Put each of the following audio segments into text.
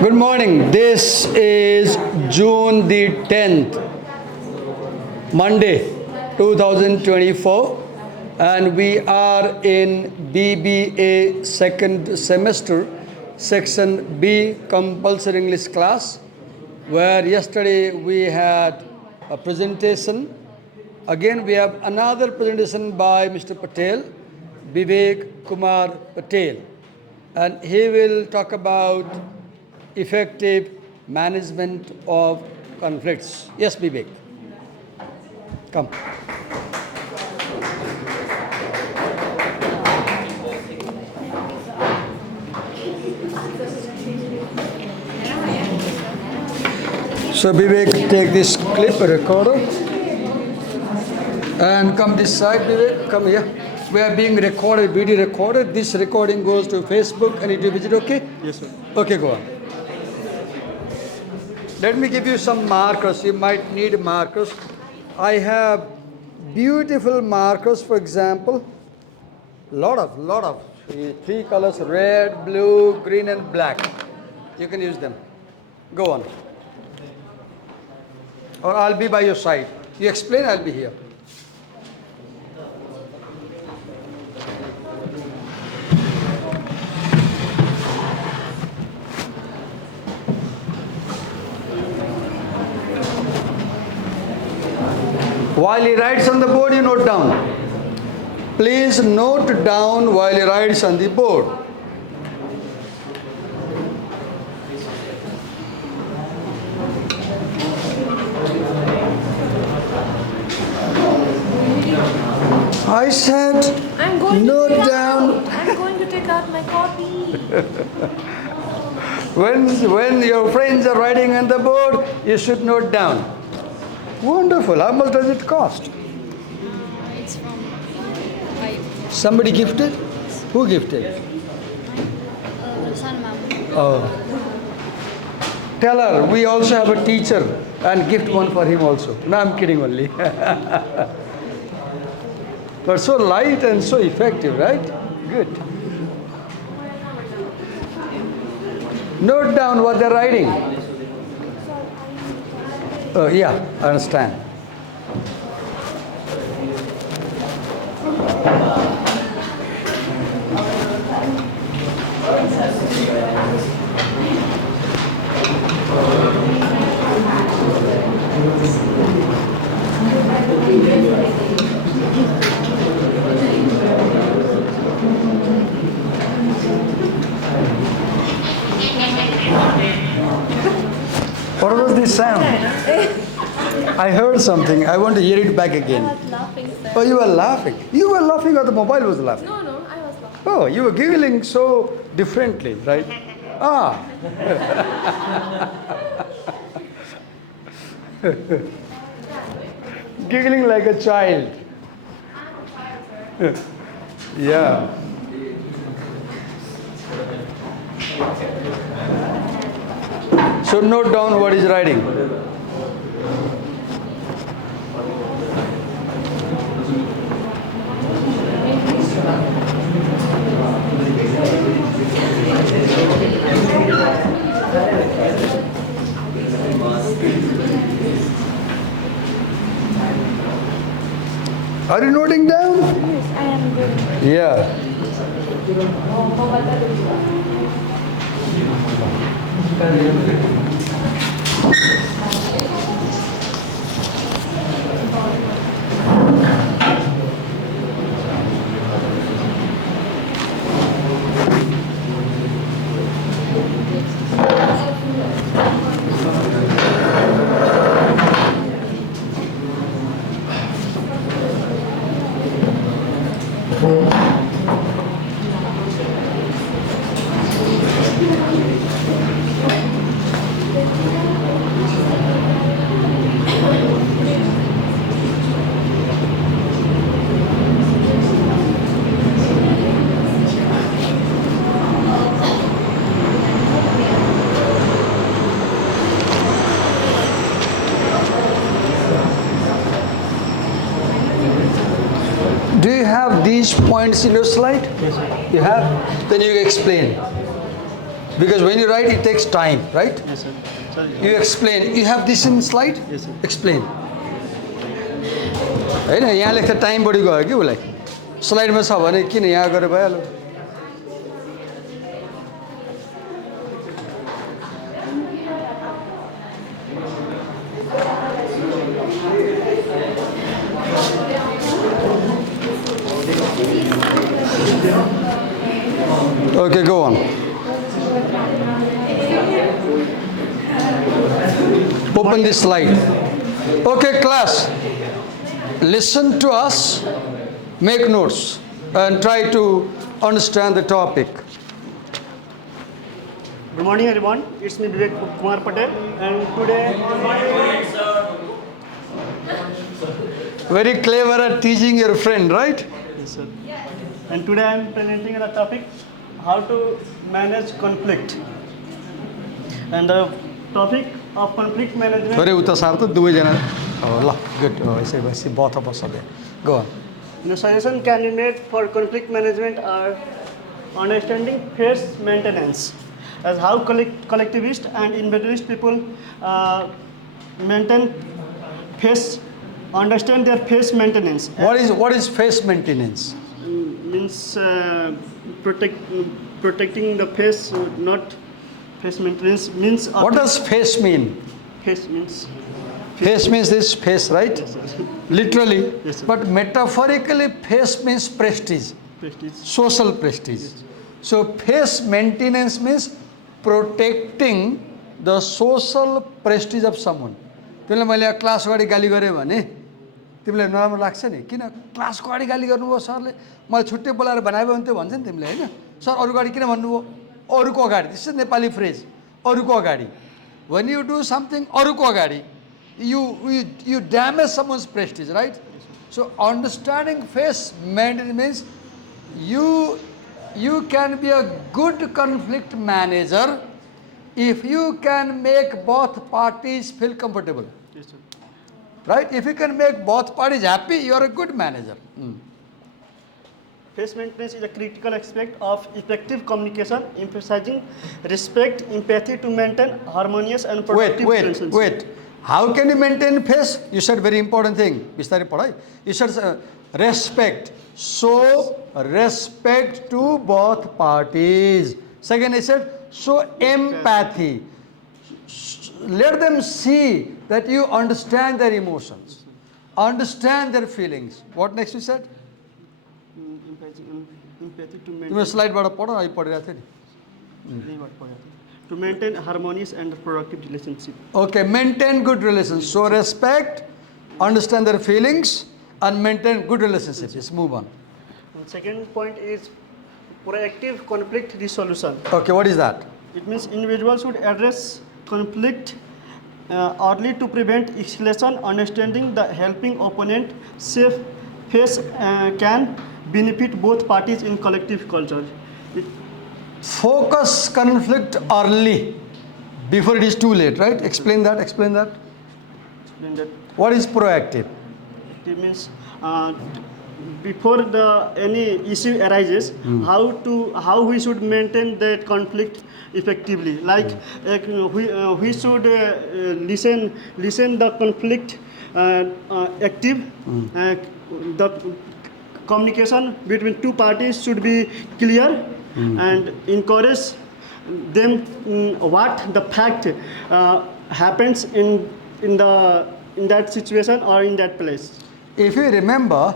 Good morning. This is June the 10th, Monday, 2024, and we are in BBA second semester, section B, compulsory English class, where yesterday we had a presentation. Again, we have another presentation by Mr. Patel, Vivek Kumar Patel, and he will talk about effective management of conflicts. Yes, Vivek. Come. So Vivek, take this clip, recorder, and come this side, Vivek. Come here. We are being recorded, video recorded. This recording goes to Facebook and YouTube. Is it okay? Yes, sir. Okay, go on. Let me give you some markers. You might need markers. I have beautiful markers, for example. Lot of three colors: red, blue, green, and black. You can use them. Go on. Or I'll be by your side. You explain, I'll be here. While he writes on the board, you note down. Please note down while he writes on the board. I said, I'm going note to take down. Out. I'm going to take out my copy. When your friends are writing on the board, you should note down. Wonderful. How much does it cost? It's from 5. Somebody gifted? Who gifted? Sun ma'am. Oh. Tell her we also have a teacher and gift one for him also. No, I'm kidding only. But so light and so effective, right? Good. Note down what they're writing. Oh, yeah, I understand. What was this sound? I heard something. I want to hear it back again. I was laughing, sir. Oh, you were laughing. You were laughing or the mobile was laughing? No, I was laughing. Oh, you were giggling so differently, right? Ah. Giggling like a child. Yeah. So note down what is writing. Are you noting down? Yes, I am good. Yeah. Do you have these points in your slide? Yes, sir. You have? Then you explain. Because when you write, it takes time, right? Yes, sir. Sorry. You explain. You have this in slide? Yes, sir. Explain. होइन यहाँ लेख्दा time बढी गयो कि उसलाई स्लाइडमा छ भने किन यहाँ गएर भइहाल्यो Okay, go on. Open this slide. Okay, class. Listen to us, make notes, and try to understand the topic. Good morning, everyone. It's me, Vivek Kumar Patel, and today, Very clever at teaching your friend, right? yes, sir. And today I'm presenting the topic how to manage conflict. And the topic of conflict management. थोरै उता सार त दुवैजना ल good यसै भएपछि बथ बस्दै गो on. The suggestion can be made for conflict management are understanding phase maintenance, as how collectivist and individualist people maintain phase, understand their phase maintenance. What is phase maintenance? Means protecting the phase, not phase maintenance means. What does phase mean? Phase means. Phase means this phase, right? Yes, sir. Literally. Yes, sir. But metaphorically, phase means prestige, Prestige. social prestige. So phase maintenance means protecting the social prestige of someone. तिमीलाई मैले यहाँ class अगाडि गाली गरेँ भने तिमीलाई नराम्रो लाग्छ नि किन क्लासको अगाडि गाली गर्नुभयो सरले मलाई छुट्टै बोलाएर बनायो भने त्यो भन्छ नि तिमीले होइन सर अरूको अगाडि किन भन्नुभयो अरूको अगाडि दिस इज नेपाली फ्रेज अरूको अगाडि when you do something अरूको अगाडि you damage someone's prestige, right? So understanding phase maintenance means you can be a good conflict manager if you can make both parties feel comfortable. Yes, sir. Right? If you can make both parties happy, you are a good manager. Phase maintenance is a critical aspect of effective communication, emphasizing respect, empathy to maintain harmonious and productive relationships. Wait. How can you maintain phase? You said very important thing. बिस्तारै पढाइ. You said respect. So respect to both parties. Second, I said show empathy. Let them see that you understand their emotions, understand their feelings. What next you said? Empathy to तिम्रो maintain. स्लाइडबाट पढ अहिले पढिरहेको थिएँ नि To maintain harmonious and productive relationship. Okay, maintain good relations. So respect, understand their feelings, and maintain good relationships. Just move on. And second point is proactive conflict resolution. Okay, what is that? It means individuals should address conflict early to prevent escalation. Understanding the helping opponent safe phase can benefit both parties in collective culture. Focus conflict early, before it is too late, right? Explain that. Explain that What is proactive? it means before any issue arises, how we should maintain that conflict effectively. Like we should listen the conflict active. The communication between two parties should be clear and encourage them what the fact happens in that situation or in that place. If you remember,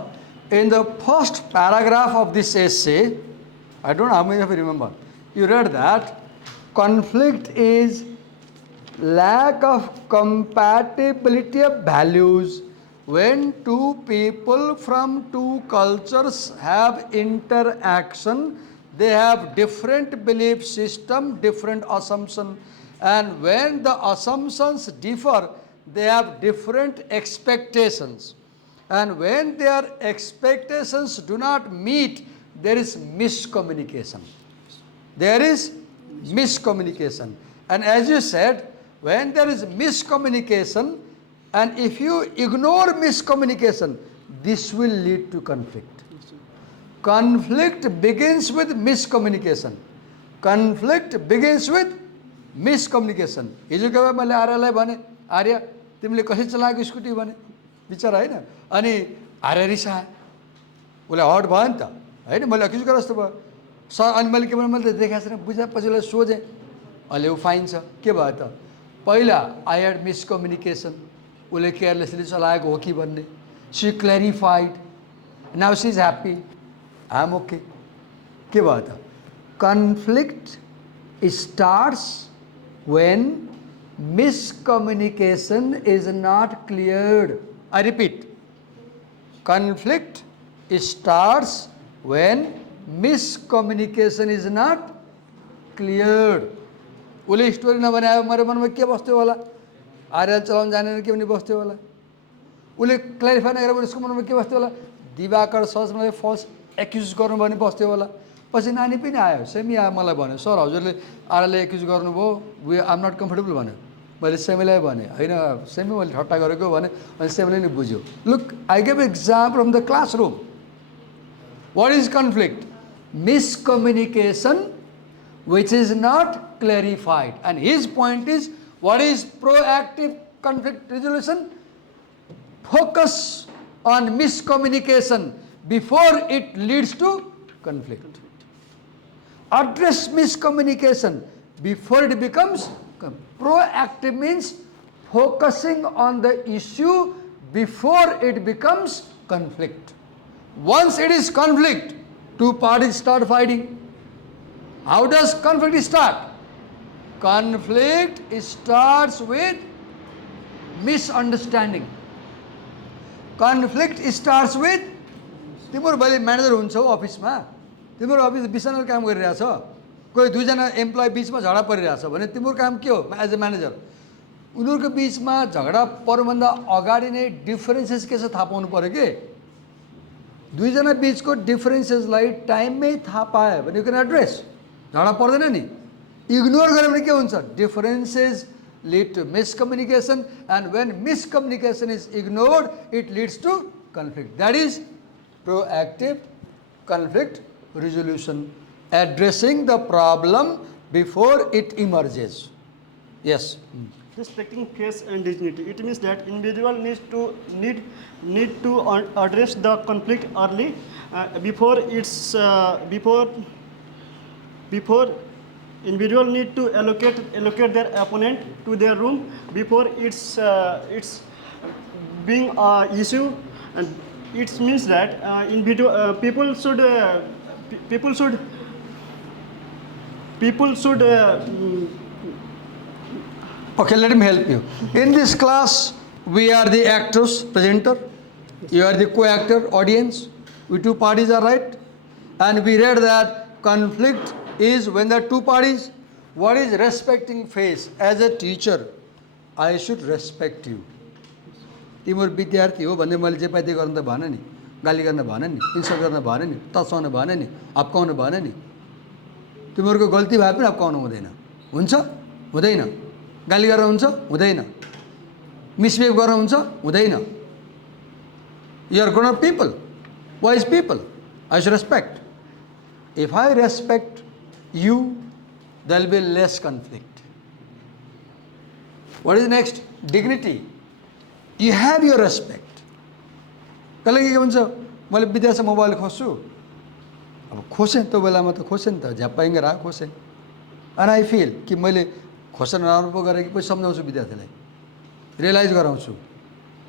in the first paragraph of this essay, I don't know how many of you remember, you read that conflict is lack of compatibility of values when two people from two cultures have interaction. They have different belief system, different assumption, and when the assumptions differ, they have different expectations. And when their expectations do not meet, there is miscommunication. There is miscommunication. And as you said, when there is miscommunication, and if you ignore miscommunication, this will lead to conflict. Conflict begins with miscommunication. conflict begins with miscommunication. हिजो के बाद मैले आर्यलाई भने आर्य तिमीले कसरी चलाएको scooty भने बिचरा हैन अनि आर्य रिसायो उसले हट भयो नि त हैन मैले अक्युज गरे जस्तो भयो सर अनि मैले के भने मैले त देखाएको छैन बुझापछि उसलाई सोझेँ अहिले ऊ फाइन छ के भयो त पहिला आई ह्याड मिसकम्युनिकेसन उसले केयरलेसली चलाएको हो कि भन्ने she clarified now she is happy I am okay के भयो त conflict starts when miscommunication is not cleared. I repeat, conflict starts when miscommunication is not cleared. उसले स्टोरी नबनायो मेरो मनमा के बस्थ्यो होला आर्यल चलाउन जानेन के भने बस्थ्यो होला उसले क्ल्यारिफाई नगरेर उसको मनमा के बस्थ्यो होला दिवाकर सरलाई फर्स्ट एक्युज गर्नु भने बस्थ्यो होला पछि नानी पनि आयो सेमी आयो मलाई भन्यो सर हजुरले आर्यलाई एक्युज गर्नुभयो वी आम नट कम्फर्टेबल भन्यो मैले सेमीलाई भने होइन सेमी मैले ठट्टा गरेको भने अनि सेमीले नि बुझ्यो look I give example from the classroom what is conflict miscommunication which is not clarified and his point is what is proactive conflict resolution focus on miscommunication before it leads to conflict address miscommunication before it becomes proactive means focusing on the issue before it becomes conflict once it is conflict two parties start fighting. How does conflict start? Conflict starts with misunderstanding. Conflict starts with तिम्रो बलि manager हुन्छ अफिसमा तिम्रो office बिसनल काम गरिरहेछ कोही दुईजना employee बिचमा झगडा परिरहेछ भने तिम्रो काम के हो एज अ म्यानेजर उनीहरूको बिचमा झगडा पर्नुभन्दा अगाडि नै डिफरेन्सेस के छ थाहा पाउनु पर्यो के दुईजना बिचको डिफरेन्सेसलाई टाइममै थाहा पायो भने यु क्यान एड्रेस झगडा पर्दैन नि इग्नोर गऱ्यो भने के हुन्छ differences lead to miscommunication and when miscommunication is ignored it leads to conflict that is proactive conflict resolution addressing the problem before it emerges. Yes. Respecting face and dignity. It means that individual need to address the conflict early before individual need to allocate their opponent to their room before it's being issue and it means that people should Okay, let me help you. In this class, we are the actors, presenter. You are the co-actor, audience. We two parties are right. And we read that conflict is when there are two parties. What is respecting face? As a teacher, I should respect you. तिम्रो विद्यार्थी हो भन्ने मैले जे पाइदिए गर्न त भएन नि गाली गर्न भएन नि इन्सल्ट गर्न भएन नि तर्साउन भएन नि हप्काउनु भएन नि तिमीहरूको गल्ती भए पनि हप्काउनु हुँदैन हुन्छ हुँदैन गाली गरेर हुन्छ हुँदैन मिसबिहेभ गरेर हुन्छ हुँदैन you are grown up people wise people I should respect if I respect you there will be less conflict what is next dignity you have your respect कहिले के भन्छ मैले विद्यार्थी मोबाइल खोज्छु अब खोसेँ त्यो बेलामा त खोसेँ नि त झ्याप्पाइङ्गे राख खोसेँ एन्ड आई फिल कि मैले खोसेर नराम्रो पो गरेँ कि पछि सम्झाउँछु विद्यार्थीलाई रियलाइज गराउँछु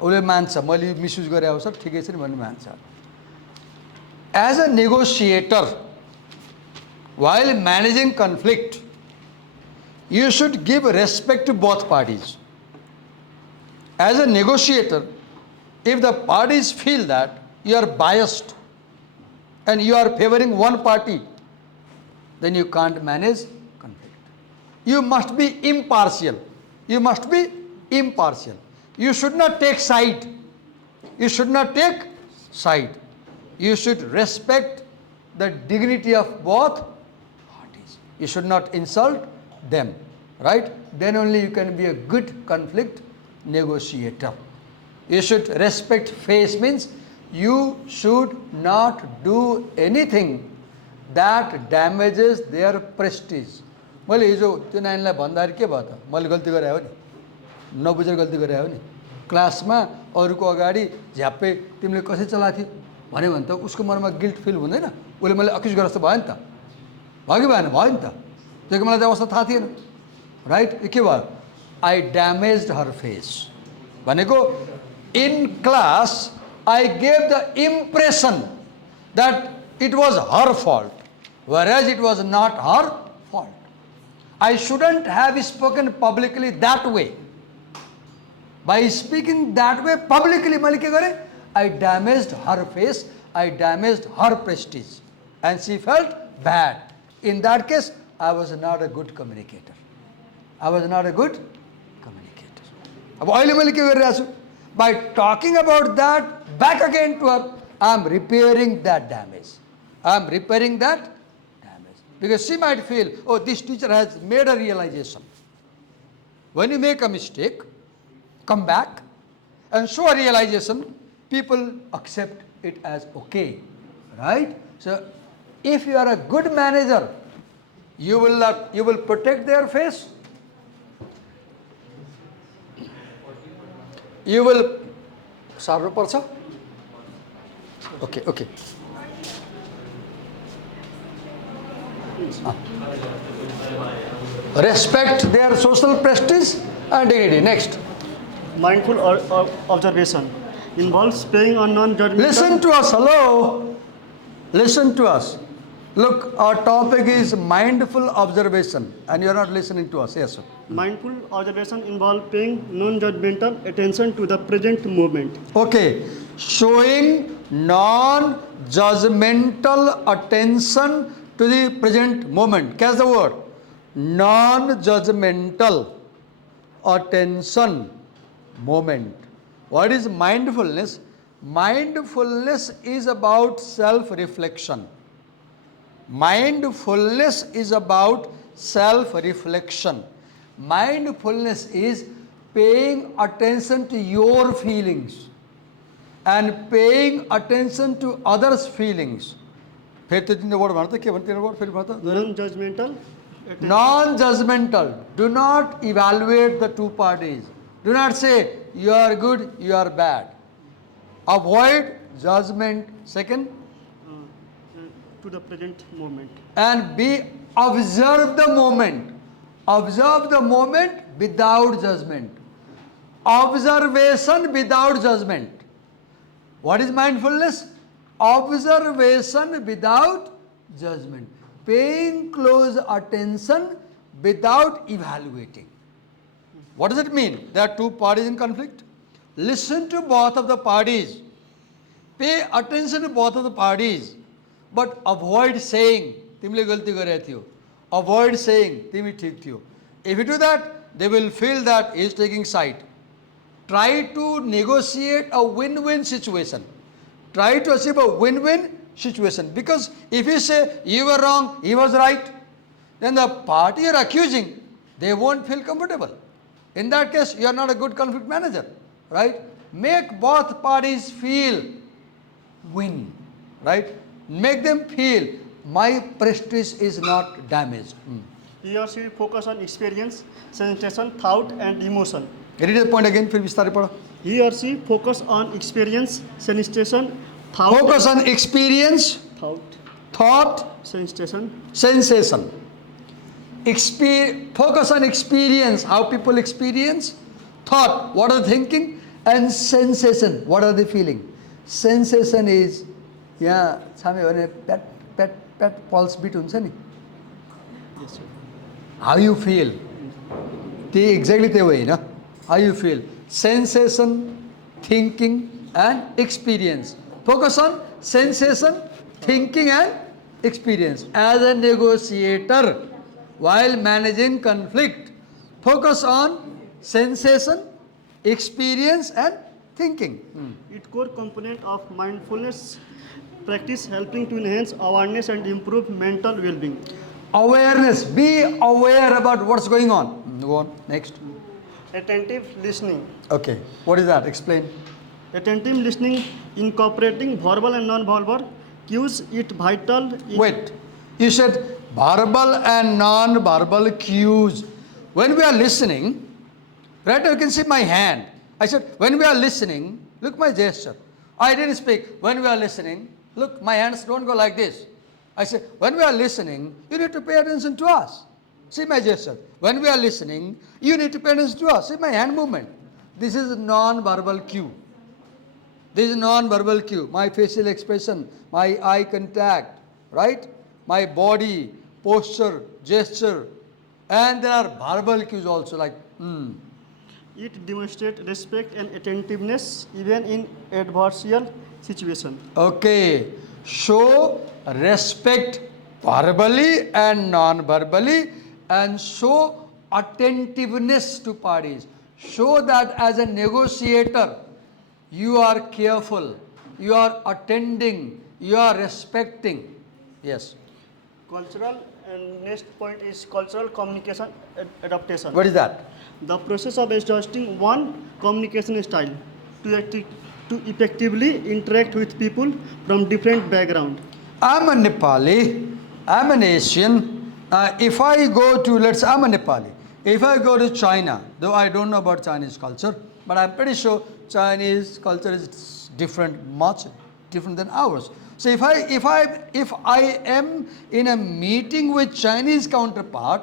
उसले मान्छ मैले मिसयुज गरेँ हो सर ठिकै छ नि भन्ने मान्छ as a negotiator while managing conflict you should give respect to both parties As a negotiator, if the parties feel that you are biased and you are favoring one party, then you can't manage conflict. You must be impartial. You must be impartial. You should not take side. You should not take side. You should respect the dignity of both parties. You should not insult them, right? Then only you can be a good conflict negotiator. You should respect face means you should not do anything that damages their prestige. मैले हिजो त्यो नानीलाई भन्दाखेरि के भयो त, मैले गल्ती गरे हो नि, नबुझेर गल्ती गरे हो नि, क्लासमा अरूको अगाडि झ्याप्पै तिमीले कसरी चलाएको थियो भन्यो भने त उसको मनमा गिल्ट फिल हुँदैन, उसले मैले अक्युज गरे जस्तो भयो नि त, भयो कि भएन, भयो नि त, त्यो मलाई त्यो अवस्था थाहा थिएन, राइट? के भयो, आई ड्यामेज्ड हर फेस भनेको in class I gave the impression that it was her fault, whereas it was not her fault. I shouldn't have spoken publicly that way. By speaking that way publicly, I damaged her face, I damaged her prestige, and she felt bad. In that case, I was not a good communicator. I was not a good communicator. By talking about that back again to her, I am repairing that damage. I am repairing that damage. Because she might feel, oh, this teacher has made a realization. When you make a mistake, come back and show a realization, people accept it as okay, right? So if you are a good manager, you will protect their face. You will okay. Respect their social prestige and dignity. Next. Mindful observation involves paying a non-judgmental. Listen to us. Hello. Listen to us. Look, our topic is mindful observation, and you are not listening to us. Yes, sir. Mindful observation involves paying non-judgmental attention to the present moment. Okay. Showing non-judgmental attention to the present moment. Catch the word. Non-judgmental attention moment. What is mindfulness? Mindfulness is about self-reflection. Mindfulness is about self-reflection. Mindfulness is paying attention to your feelings and paying attention to others' feelings. Non-judgmental. Non-judgmental. Do not evaluate the two parties. Do not say you are good, you are bad. Avoid judgment. Second, To the present moment. and observe the moment. Observe the moment without judgment. Observation without judgment. What is mindfulness? Observation without judgment. Paying close attention without evaluating. What does it mean? There are two parties in conflict. Listen to both of the parties. Pay attention to both of the parties. But avoid saying, "Timle galti gare thiyo." Avoid saying, "Timi thik thiyo." If you do that, they will feel that he is taking side. Try to negotiate a win-win situation. Try to achieve a win-win situation. Because if you say you were wrong, he was right, then the party you are accusing, they won't feel comfortable. In that case, you are not a good conflict manager, right? Make both parties feel win, right? Make them feel my prestige is not damaged. He or she focus on experience, sensation, thought, and emotion. Read the point again, फिर विस्तार पढ़ो. He or she focus on experience, sensation, thought. Focus on experience, thought, sensation. sensation. Focus on experience, how people experience. Thought, what are they thinking? And sensation, what are they feeling? Sensation is, yeah, छामे भने pat pulse beat हुन्छ नि. Yes, sir. How you feel? Exactly the way, no? How you feel? Sensation, thinking, and experience. Focus on sensation, thinking, and experience. As a negotiator, while managing conflict, focus on sensation, experience, and thinking. It core component of mindfulness practice helping to enhance awareness and improve mental well-being. Awareness. Be aware about what's going on. Go on. Next. Attentive listening. Okay. What is that? Explain. Attentive listening incorporating verbal and non-verbal cues it vital in Wait. You said verbal and non-verbal cues. When we are listening, right now you can see my hand. I said, when we are listening, look my gesture. I didn't speak. When we are listening, look, my hands don't go like this. I said, when we are listening, you need to pay attention to us. See my gesture. When we are listening, you need to pay attention to us. See my hand movement. This is non-verbal cue. This is non-verbal cue. My facial expression, my eye contact, right? My body, posture, gesture. And there are verbal cues also like, It demonstrates respect and attentiveness even in adversarial situation. Okay. Show respect verbally and non-verbally and show attentiveness to parties. Show that as a negotiator, you are careful, you are attending, you are respecting. Yes. Cultural, and next point is cultural communication adaptation. What is that? The process of adjusting one communication style to effectively interact with people from different background. I'm a Nepali, I'm an Asian. If I go to, I'm a Nepali. If I go to China, though I don't know about Chinese culture, but I'm pretty sure Chinese culture is different, much different than ours. So if I am in a meeting with Chinese counterpart,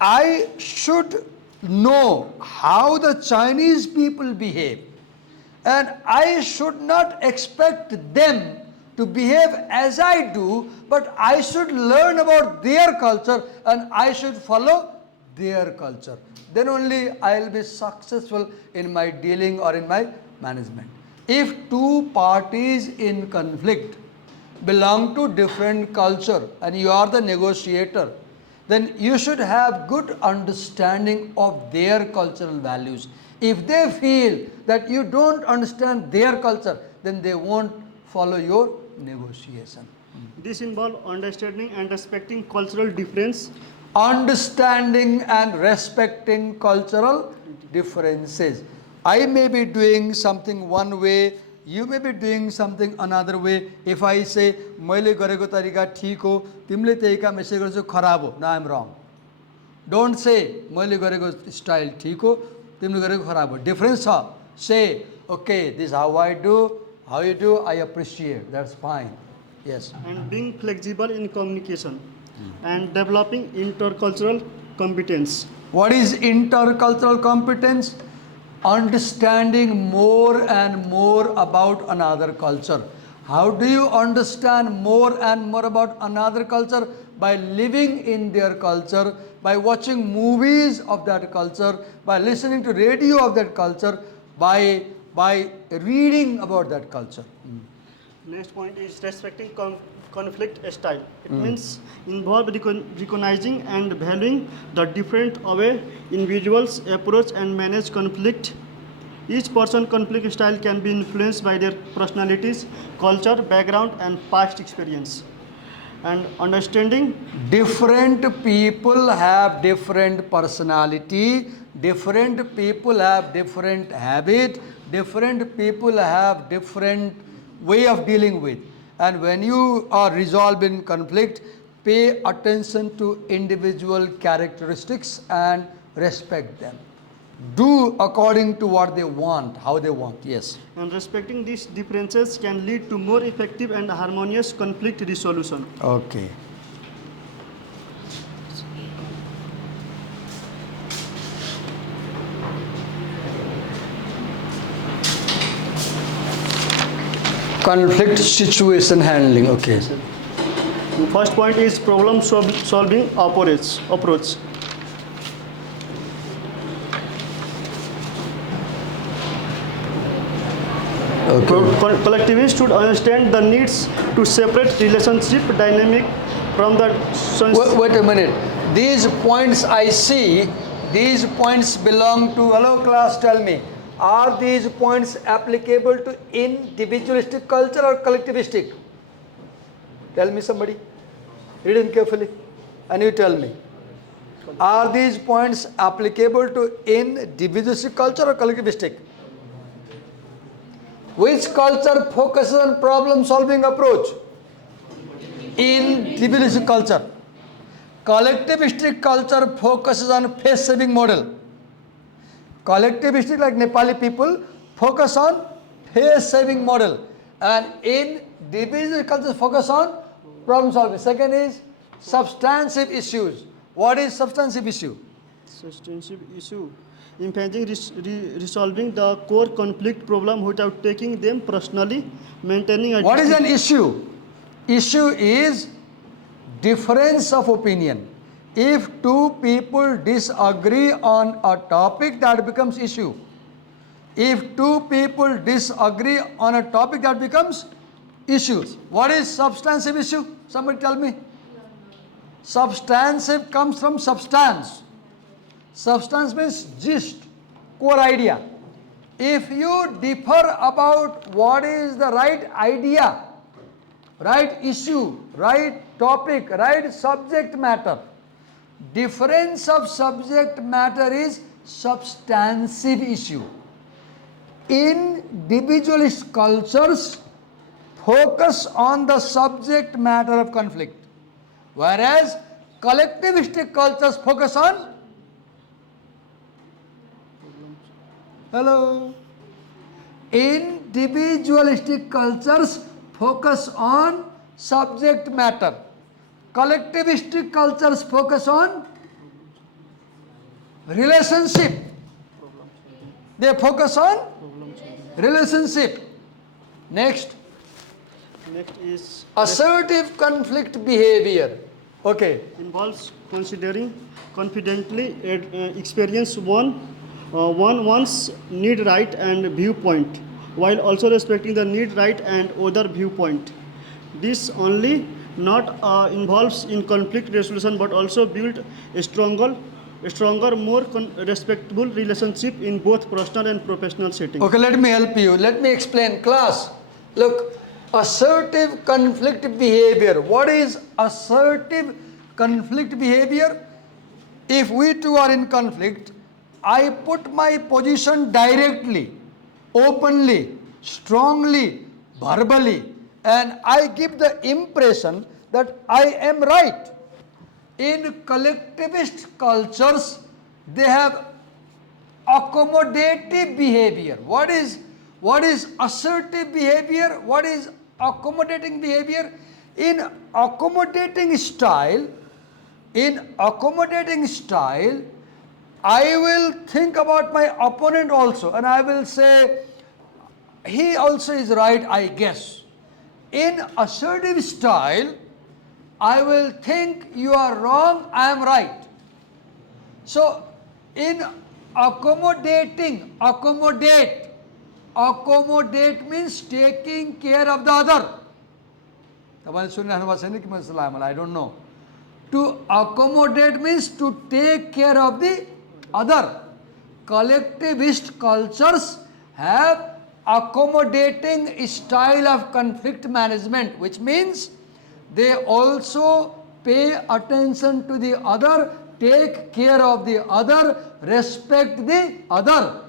I should know how the Chinese people behave. And I should not expect them to behave as I do, but I should learn about their culture and I should follow their culture. Then only I will be successful in my dealing or in my management. If two parties in conflict belong to different culture and you are the negotiator, then you should have good understanding of their cultural values. If they feel that you don't understand their culture, then they won't follow your negotiation. This involves understanding and respecting cultural difference. Understanding and respecting cultural differences. I may be doing something one way, you may be doing something another way. If I say, मैले गरेको तरिका ठीक हो, तिमीले त्यही काम यसै गर्छौ खराब हो, now I am wrong. Don't say, मैले गरेको style ठीक हो, तिमीले गरेको खराब हो. Difference छ. Say, okay, this is how I do, how you do, I appreciate. That's fine. Yes. And being flexible in communication and developing intercultural competence. What is intercultural competence? Understanding more and more about another culture. How do you understand more and more about another culture? By living in their culture, by watching movies of that culture, by listening to radio of that culture, by reading about that culture. Next point is respecting conflict style. It means involve recognizing and valuing the different way individuals approach and manage conflict. Each person's conflict style can be influenced by their personalities, culture, background, and past experience. And understanding Different people have different personality, different people have different habit, different people have different way of dealing with. And when you are resolving conflict, pay attention to individual characteristics and respect them. Do according to what they want, how they want. Yes. and respecting these differences can lead to more effective and harmonious conflict resolution. Okay. Conflict situation handling. Okay. The first point is problem solving approach. Collectivists should understand the needs to separate relationship dynamic from the Wait a minute. These points I see, these points belong to, hello class, tell me, are these points applicable to individualistic culture or collectivistic? Tell me somebody. Read them carefully and you tell me. Are these points applicable to individualistic culture or collectivistic? Which culture focuses on problem solving approach? Individualistic culture. Collectivistic culture focuses on face-saving model. Collectivistic, like Nepali people, focus on face-saving model. And individual culture focus on problem solving. Second is substantive issues. What is substantive issue? Substantive issue. Impinging resolving the core conflict problem without taking them personally, maintaining a What is an issue? Issue is difference of opinion. If two people disagree on a topic, that becomes issue. If two people disagree on a topic, that becomes issues. What is substantive issue? Somebody tell me. Substantive comes from substance. Substance means gist, core idea. If you differ about what is the right idea, right issue, right topic, right subject matter, difference of subject matter is substantive issue. Individualist cultures focus on the subject matter of conflict, whereas collectivistic cultures focus on individualistic cultures focus on subject matter. Collectivistic cultures focus on relationship. They focus on relationship. Next, is assertive conflict behavior. Okay. involves considering confidently experience one's need, right, and viewpoint, while also respecting the need, right, and other viewpoint. This only not involves in conflict resolution, but also build a stronger, more respectable relationship in both personal and professional settings. Okay, let me help you. Let me explain. Class, look, assertive conflict behavior. What is assertive conflict behavior? If we two are in conflict, I put my position directly, openly, strongly, verbally, and I give the impression that I am right. In collectivist cultures, they have accommodative behavior. What is assertive behavior? What is accommodating behavior? In accommodating style, I will think about my opponent also, and I will say, he also is right, I guess. In assertive style, I will think you are wrong, I am right. So, in accommodate means taking care of the other. I don't know. To accommodate means to take care of the other. Collectivist cultures have accommodating style of conflict management, which means they also pay attention to the other, take care of the other, respect the other.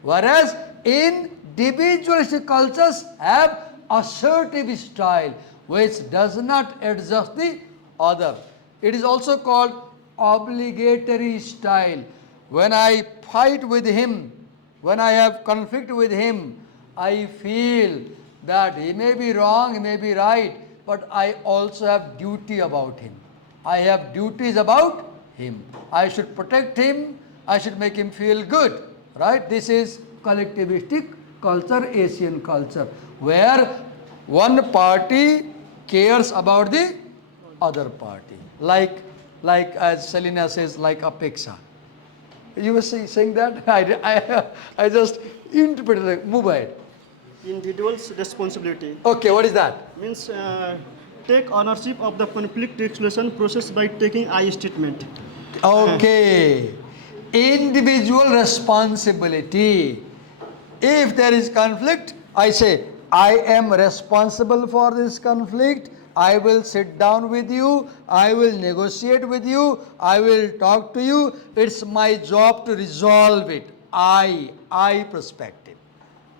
Whereas individualistic cultures have assertive style, which does not adjust the other. It is also called obligatory style. When I fight with him, when I have conflict with him, I feel that he may be wrong, he may be right, but I also have duty about him. I have duties about him. I should protect him, I should make him feel good, right? This is collectivistic culture, Asian culture, where one party cares about the other party. Like as Selina says, like apeksha. You were saying that? I just interpreted it. Move ahead. Individual's responsibility Okay, what is that? means take ownership of the conflict resolution process by taking I statement. Okay. Individual responsibility. If there is conflict, I say, I am responsible for this conflict. I will sit down with you. I will negotiate with you. I will talk to you. It's my job to resolve it. I perspective.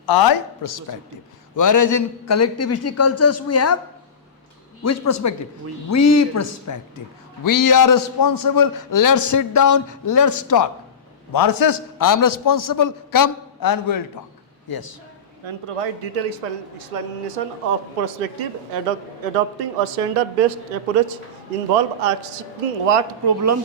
I perspective. Whereas in collectivistic cultures we have Which perspective? We perspective. We are responsible. Let's sit down. Let's talk. Versus I am responsible. Come and we'll talk. Yes. And provide detailed explanation of perspective. Adopting a center-based approach involve asking what problem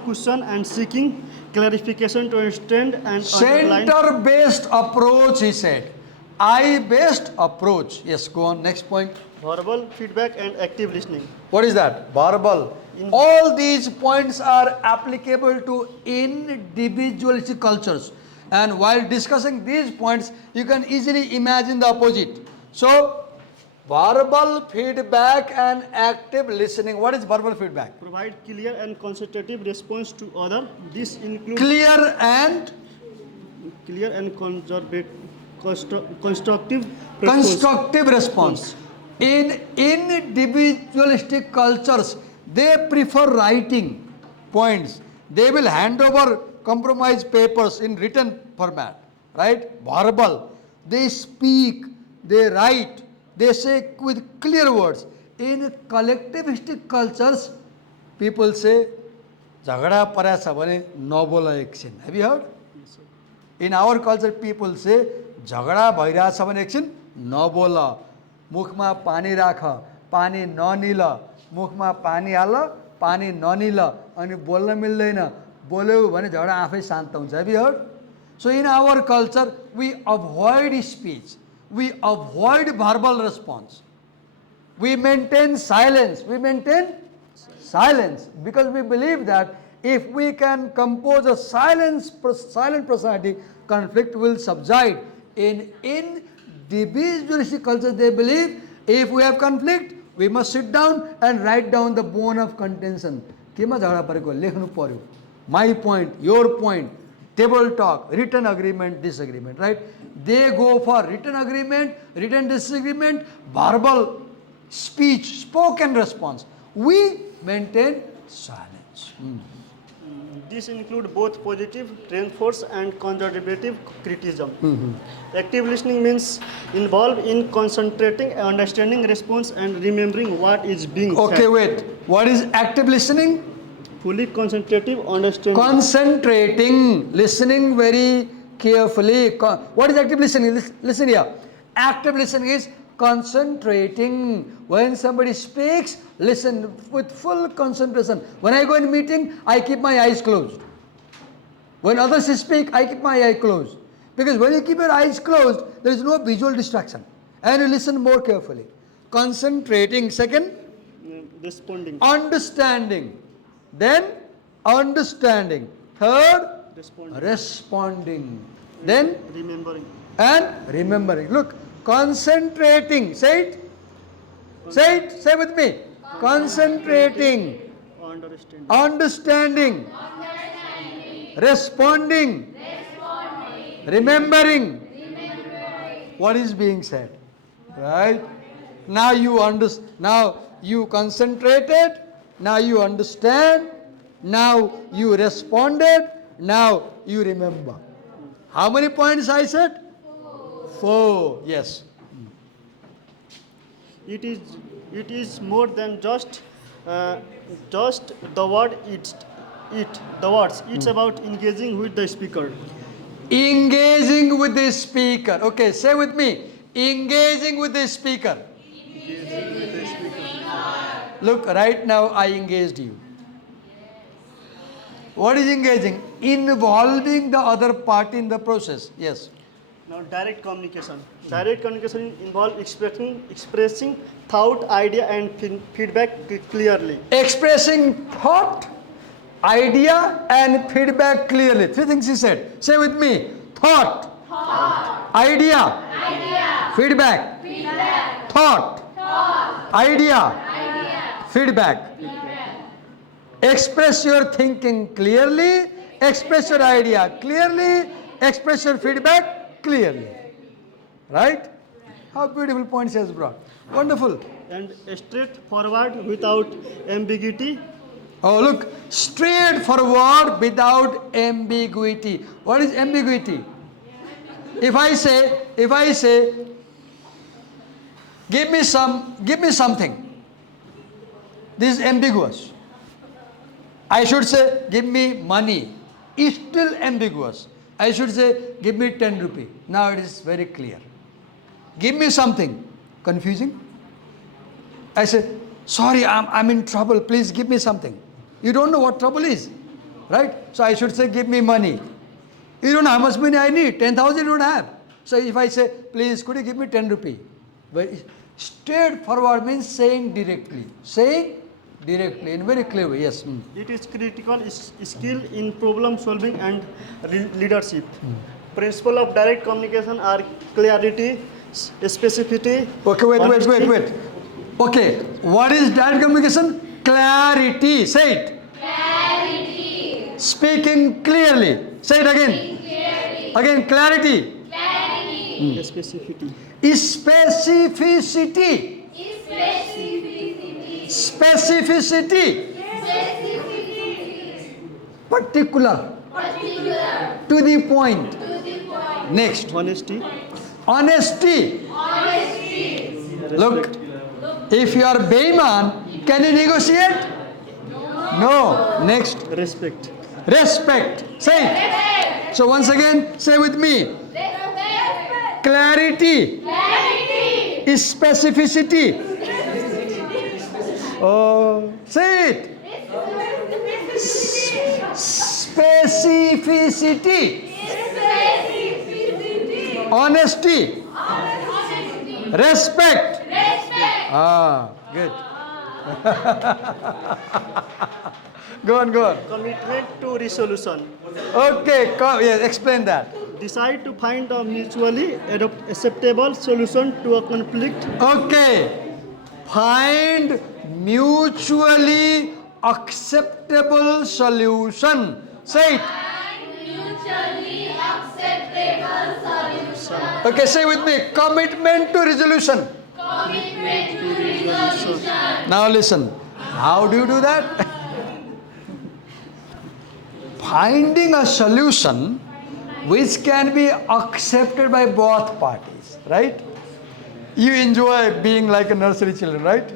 question and seeking clarification to understand and underline. Center-based approach, he said. I-based approach. Yes, go on. Next point. Verbal feedback and active listening. What is that? Verbal. All these points are applicable to individualistic cultures. And while discussing these points, you can easily imagine the opposite. So, verbal feedback and active listening. What is verbal feedback? Provide clear and constructive response to other. This includes Clear and constructive response. constructive response. In individualistic cultures, they prefer writing points. They will hand over compromise papers in written format, right? Verbal. They speak, they write, they say with clear words. In collectivistic cultures, people say, "Jagada paraya bhane nabola eksin." Have you heard? In our culture, people say, "Jagada bhairacha bhane eksin nabola." मुखमा पानी राख पानी ननिल मुखमा पानी हाल पानी ननिल अनि बोल्न मिल्दैन बोल्यो भने झगडा आफै शान्त हुन्छ Have you heard? So in our culture we avoid speech, we avoid verbal response, we maintain silence because we believe that if we can compose a silent personality, conflict will subside. In individualistic culture, they believe if we have conflict, we must sit down and write down the bone of contention. केमा झगडा परेको लेख्नु पर्यो. My point, your point, table talk, written agreement, disagreement, right? They go for written agreement, written disagreement, verbal speech, spoken response. We maintain silence. This includes both positive reinforce and conservative criticism. Active listening means involved in concentrating, understanding response and remembering what is being Okay, said. wait. What is active listening? Fully concentrative, understanding. Concentrating, listening very carefully. What is active listening? Listen here. Active listening is concentrating. When somebody speaks, listen with full concentration. When I go in meeting, I keep my eyes closed. When others speak, I keep my eye closed. Because when you keep your eyes closed, there is no visual distraction. And you listen more carefully. Concentrating. Second, Responding. understanding. Then understanding. Third, Responding. responding. Then Remembering. and remembering. Look, concentrating. Say it. Say it. Say with me. Concentrating. Understanding. Understanding. Responding. Remembering. What is being said. Right? Now you now you concentrated. Now you understand. Now you responded. Now you remember. How many points I said? 4. Yes. It is more than just the word the words. It's about engaging with the speaker. Engaging with the speaker. Okay, say with me. Engaging with the speaker. Look, right now I engaged you. What is engaging? Involving the other party in the process. Yes. Now, direct communication. Direct communication involves expressing thought, idea, and feedback clearly. Expressing thought, idea, and feedback clearly. 3 things he said. Say with me. Thought. Idea. Feedback. Thought. Idea. Feedback. Express your thinking clearly. Express your idea clearly. Express your feedback clearly. Right? How beautiful points he has brought. Wonderful. And straightforward without ambiguity. Oh, look. Straightforward without ambiguity. What is ambiguity? If I say, give me something. This is ambiguous. I should say, give me money. Is still ambiguous. I should say, give me 10 rupee. Now it is very clear. Give me something. Confusing. I say, sorry, I'm in trouble. Please give me something. You don't know what trouble is. Right? So I should say, give me money. You don't know how much money I need. 10,000 you don't have. So if I say, please, could you give me 10 rupee? Very straightforward means saying directly. Saying directly in very clear way. Yes. It is critical skill in problem solving and leadership. Principle of direct communication are clarity, specificity. Okay, wait. honesty. Okay, what is direct communication? Clarity. Say it. Clarity. Speaking clearly. Say it again. Clearly. Again, clarity. Clarity. Specificity. Specificity. Specificity. Specificity. Specificity. Particular. Particular. To the point. To the point. Next. Honesty. Honesty. Honesty. Look, if you are Bayman, can you negotiate? No. Next. Respect. Respect. Say it. Respect. So once again, say with me. Respect. Clarity. Clarity. Specificity. Oh, say it. Specificity. Specificity. Honesty. Honesty. Respect. Respect. Ah, good. Go on. Commitment to resolution. Okay, yes, explain that. Decide to find a mutually acceptable solution to a conflict. Okay. Find mutually acceptable solution. Say it. Mutually acceptable solution. Okay, say with me. Commitment to resolution. Commitment to resolution. Now listen. How do you do that? Finding a solution which can be accepted by both parties, right? You enjoy being like a nursery children, right?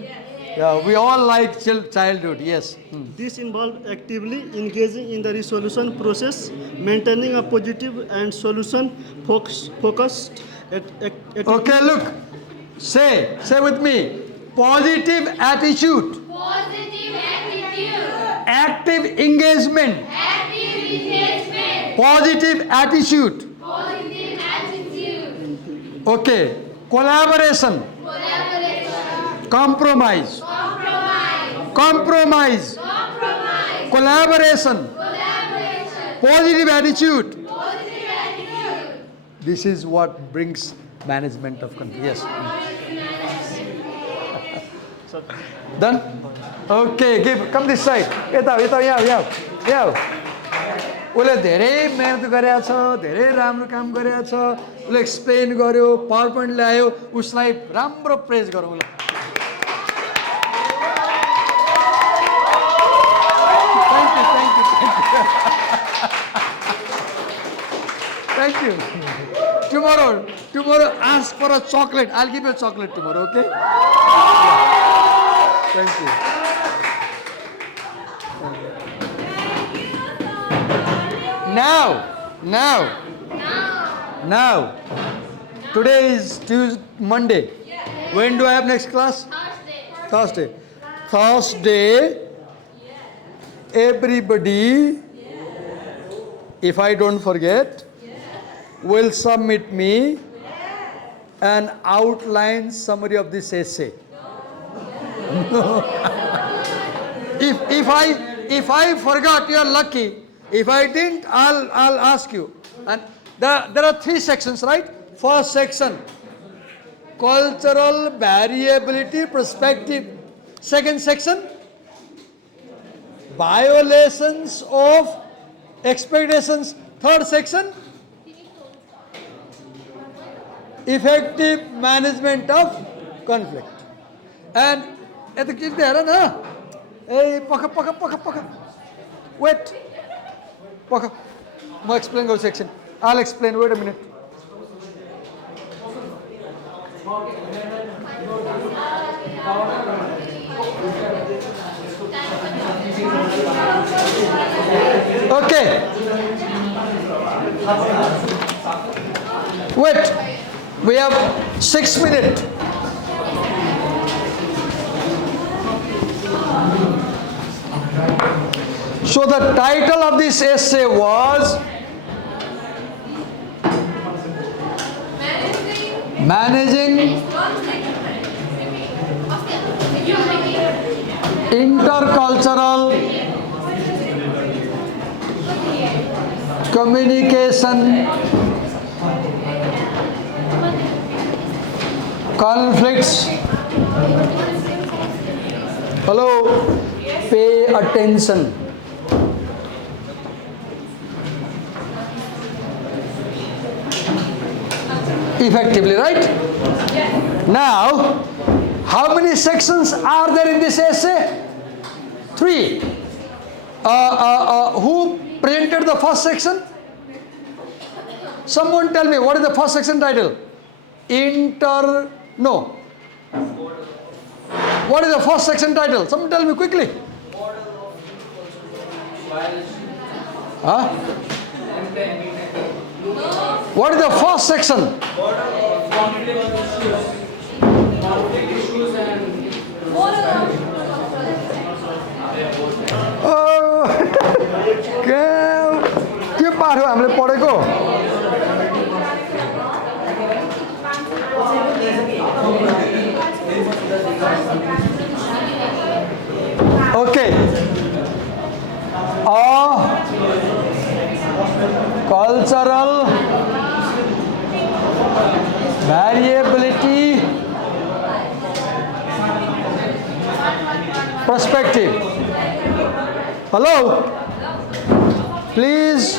Yeah, we all like childhood, yes. This involves actively engaging in the resolution process, maintaining a positive and solution focused attitude. Okay, look. Say with me. Positive attitude. Positive attitude. Active engagement. Active engagement. Positive attitude. Positive attitude. Okay. Collaboration. Collaboration. Compromise. Compromise. Compromise. Compromise. Collaboration. Collaboration. Positive attitude. Positive attitude. This is what brings management of country. Yes. Done? Okay, come this side. यहाँ उसले धेरै मेहनत गरेको छ, धेरै राम्रो काम गरेको छ, उसले एक्सप्लेन गर्यो, पावर पोइन्ट ल्यायो, उसलाई राम्रो प्रेज गरौँ ल। Thank you. Tomorrow ask for a chocolate. I'll give you a chocolate tomorrow, okay? Thank you. Now. Today is Monday. When do I have next class? Thursday. Everybody, if I don't forget, will submit me an outline summary of this essay. If I forgot, you are lucky. If I didn't, I'll ask you. And there are 3 sections, right? First section, cultural variability perspective. Second section, violations of expectations. Third section, effective management of conflict. And at the kid there, na? Hey, paka. Wait. Paka. I'll explain the section. I'll explain. Wait a minute. Okay. Wait. We have 6 minutes. So the title of this essay was Managing Intercultural Communication Conflicts. Hello, pay attention. Effectively, right? Now, how many sections are there in this essay? 3. Who printed the first section? Someone tell me, what is the first section title? No. What is the first section title? Someone tell me quickly. Huh? What is the first section? के पाठ हो हामीले पढेको? Okay. Cultural variability perspective. Hello? Please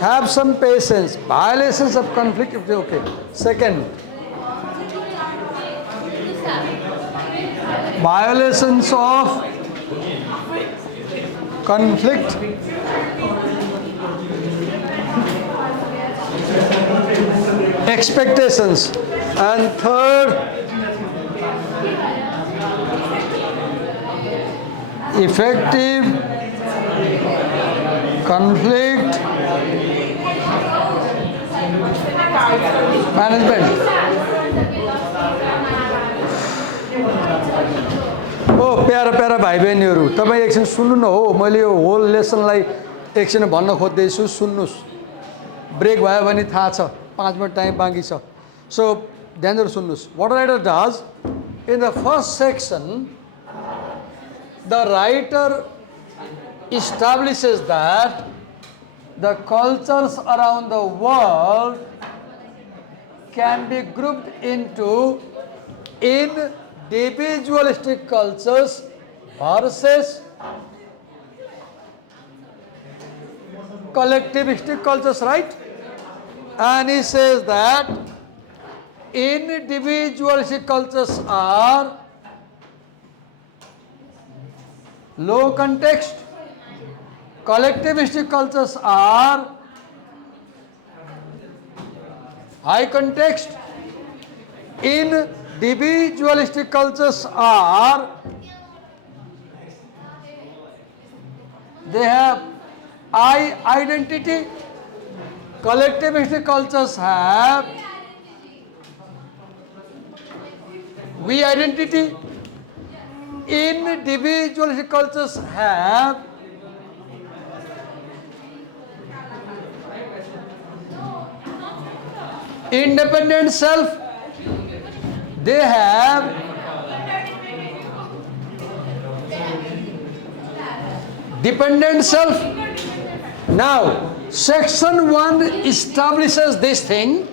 have some patience. Violations of conflict, okay. Second, violations of conflict expectations, and third, effective conflict management. प्यारा प्यारा भाइ बहिनीहरू, तपाईँ एकछिन सुन्नु न हो, मैले यो होल लेसनलाई एकछिन भन्न खोज्दैछु, सुन्नुस्। ब्रेक भयो भने थाहा छ, 5 मिनट टाइम बाँकी छ। सो ध्यान दिएर सुन्नुस्। What writer does in the first section, the writer establishes that the cultures around the world can be grouped into individualistic cultures versus collectivistic cultures, right? And he says that individualistic cultures are low context, collectivistic cultures are high context, individualistic cultures are, they have I identity, collectivistic cultures have we identity, individualistic cultures have independent self, they have dependent self. Now, section 1 establishes this thing,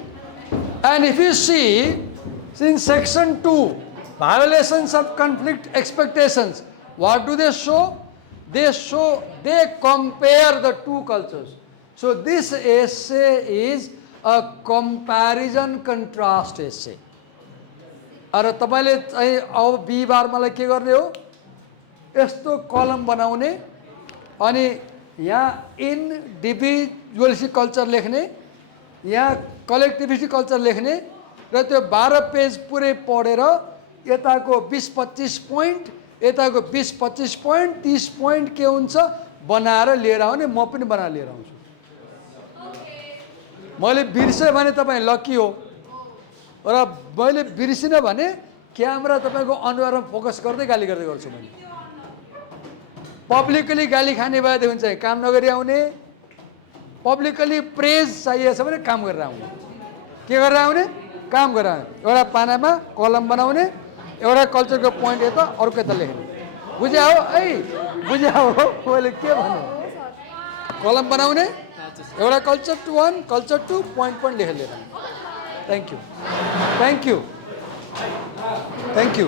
and if you see, in section 2, violations of conflict expectations, what do they show? They compare the two cultures. So this essay is a comparison contrast essay. अरे तपाईले चाहिँ अब बिहीबार मलाई के गर्ने हो, यस्तो कलम बनाउने अनि यहाँ इन्डिभिजुअलिस्टिक कल्चर लेख्ने, यहाँ कलेक्टिभिस्टिक कल्चर लेख्ने र त्यो 12 पेज पुरै पढेर यताको 20-25 पोइन्ट, यताको 20-25 पोइन्ट, 30 पोइन्ट के हुन्छ, बनाएर लिएर आउने, म पनि बनाएर लिएर आउँछु। मैले बिर्सेँ भने तपाईँ लकी हो, र मैले बिर्सिनँ भने क्यामेरा तपाईँको अनुहारमा फोकस गर्दै गाली गर्दै गर्छु मैले। पब्लिकली गाली खाने भएदेखि चाहिँ काम नगरी आउने, पब्लिकली प्रेज चाहिएछ भने काम गरेर आउने। के गरेर आउने? काम गरेर आउने। एउटा पानामा कलम बनाउने, एउटा कल्चरको पोइन्ट यता अर्को यता लेख्ने। बुझ्या हो? बुझ्या हो मैले के भन्नु? कलम बनाउने, एउटा कल्चर 1 कल्चर 2 पोइन्ट पनि लेखेर लिएर। Thank you, thank you, thank you.